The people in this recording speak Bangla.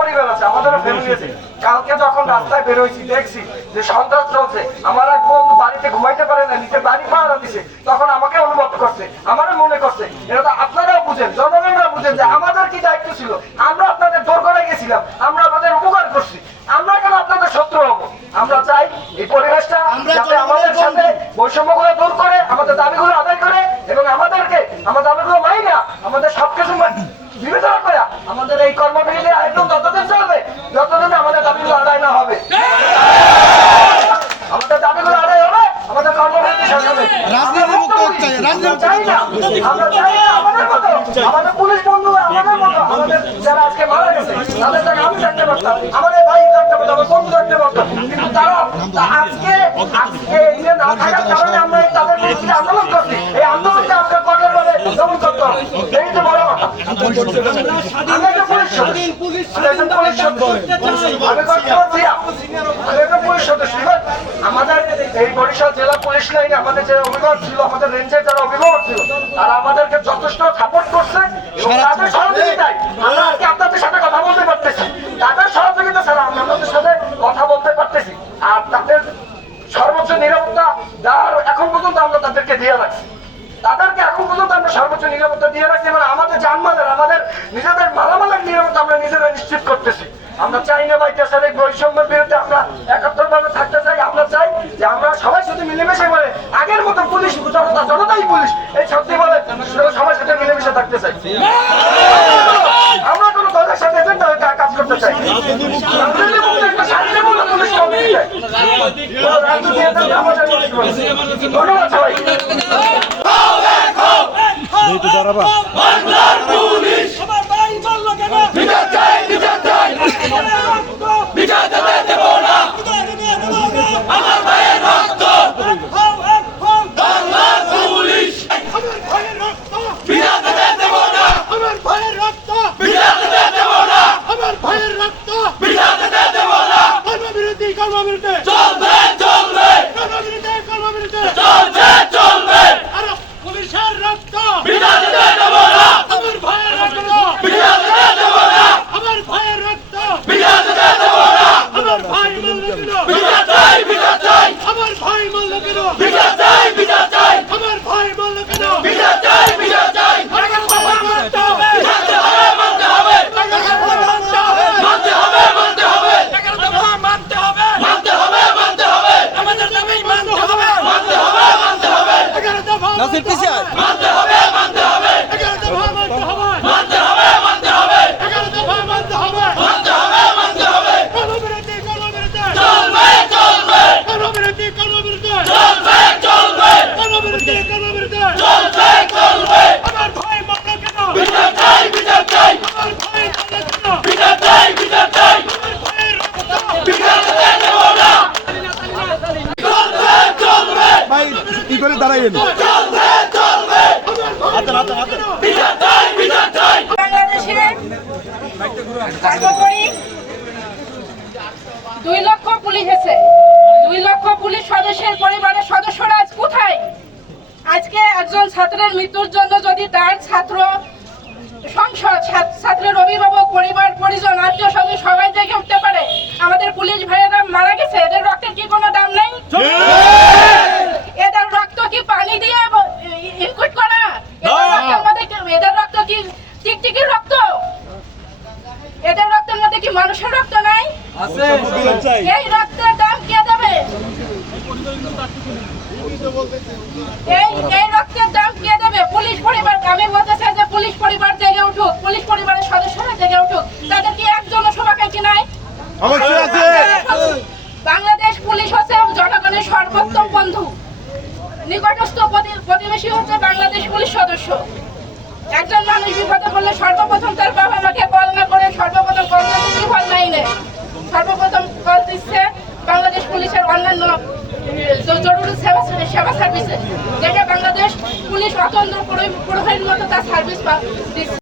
পরিবার আছে, আমাদেরও ফ্যামিলি আছে। কালকে যখন রাস্তায় বেরোইছি দেখছি যে সন্ত্রাস চলছে, আমার এক বন্ধু বাড়িতে ঘুমাইতে পারে না, নিচে বাড়ি পাহারা দিছে, তখন আমাকে অনুভব করছে, আমারও মনে করছে। এটা তো আপনারাও বুঝেন, জনগণরা বুঝেন যে আমাদের কি দায়িত্ব ছিল। আমরা আপনাদের দোর করে গেছিলাম, আমরা আপনাদের উপকার করছি, আমরা কেন আপনাদের শত্রু হবো? আমরা চাই এই পরিবেশটা যাতে আমাদের সাথে বৈষম্যগুলো দূর করে, আমাদের দাবিগুলো আদায় করে, এবং আমাদেরকে আমাদের দাবিগুলো মাইনা আমাদের সবকিছু বিবেচনা করে আমাদের এই কর্মবিরতি একদম ততদিন চলবে যতদিন আমাদের দাবিগুলো আদায় না হবে। আমাদের দাবিগুলো আদায় হবে, আমাদের কর্মবিরতি শেষ হবে। আমরা চাই না আমাদের পুলিশ বন্ধু, আমাদের মতো আমাদের যারা আজকে মারা গেছে তাদের জায়গায় আমি থাকতে পারতাম, আমাদের ভাই থাকতে পারতাম, আমার বন্ধু থাকতে পারতাম, কিন্তু তারা আজকে এই যে না থাকার কারণে আমরা তাদের বিরুদ্ধে আন্দোলন করছি। এই আন্দোলনকে আমরা কঠোরভাবে দমন করতে হবে, এই তো বড় কথা। আমি একটা পুলিশ সদস্য, আমাদের এই বরিশাল জেলা পুলিশ লাইনে আমাদের যে অভিভাবক ছিল, আমাদের রেঞ্জের যারা অভিভাবক ছিল, তারা আমাদেরকে যথেষ্ট সাপোর্ট করছে এবং তাদের সহযোগিতায় আমরা আজকে আপনাদের সাথে কথা বলতে পারতেছি। তাদের সহযোগিতা ছাড়া আমরা আপনাদের সাথে কথা বলতে পারতেছি। আর তাদের সর্বোচ্চ নিরাপত্তা দেওয়ার এখন পর্যন্ত আমরা তাদেরকে দিয়ে রাখছি, তাদেরকে এখন পর্যন্ত আমরা সর্বোচ্চ নিরাপত্তা দিয়ে রাখছি এবং আমাদের জানমালের, আমাদের নিজেদের মালামালের নিরাপত্তা আমরা নিজেরা নিশ্চিত করতেছি। আমরা চাই না ভাই দেশের এই বৈষম্যের বিরুদ্ধে আমরা একাত্তরভাবে থাকতে চাই। আমরা চাই যে আমরা সবাই শুধু মিলেমিশে বলে আগের মতো পুলিশ জনতাই পুলিশ এই সত্যি বলে সবার সাথে মিলেমিশে থাকতে চাই। আমরা কোনো দলের সাথে এজেন্ডা হয়ে কাজ করতে চাই। ধন্যবাদ সবাই। বাংলাদেশে 2 লক্ষ পুলিশ আছে, 2 লক্ষ পুলিশ সদস্যের পরিবারের সদস্যরা আজ কোথায়? আজকে একজন ছাত্রের মৃত্যুর জন্য যদি তার ছাত্র সংসদ, ছাত্রের অভিভাবক, পরিবার পরিজন, আত্মীয় স্বজন সবাই জেগে উঠতে পারে, আমাদের পুলিশ ভাইয়েরা মারা গেছে, এদের রক্তের কি কোনো দাম নেই? এদের রক্ত কি পানি দিয়ে ইনকুট করা? এদের রক্ত কি টিকটিকির রক্ত? এদের রক্তের মধ্যে কি মানুষের রক্ত নাই? এই রক্তের দাম কে দেবে? এই রক্তের দাম কে দেবে? পুলিশ পরিবার। আমি বলতে চাই যে পুলিশ পরিবার জেগে উঠুক, পুলিশ পরিবারের সদস্যরা জেগে উঠুক। তাদের কি একজন শুভাকাঙ্ক্ষী নাই? বাংলাদেশ পুলিশ হচ্ছে জনগণের সর্বোত্তম বন্ধু, নিকটস্থ প্রতিবেশী হচ্ছে বাংলাদেশ পুলিশ সদস্য। একজন মানুষ বিপদে পড়লে সর্বপ্রথম তার বাবা মাকে কল না করে সর্বপ্রথম কল দিচ্ছে ফল নাইনে, সর্বপ্রথম কল দিচ্ছে বাংলাদেশ পুলিশের অন্যান্য জরুরি সেবা সার্ভিসে, যেটা বাংলাদেশ পুলিশ অতন্ত্র প্রহরীর মতো তার সার্ভিস দিচ্ছে।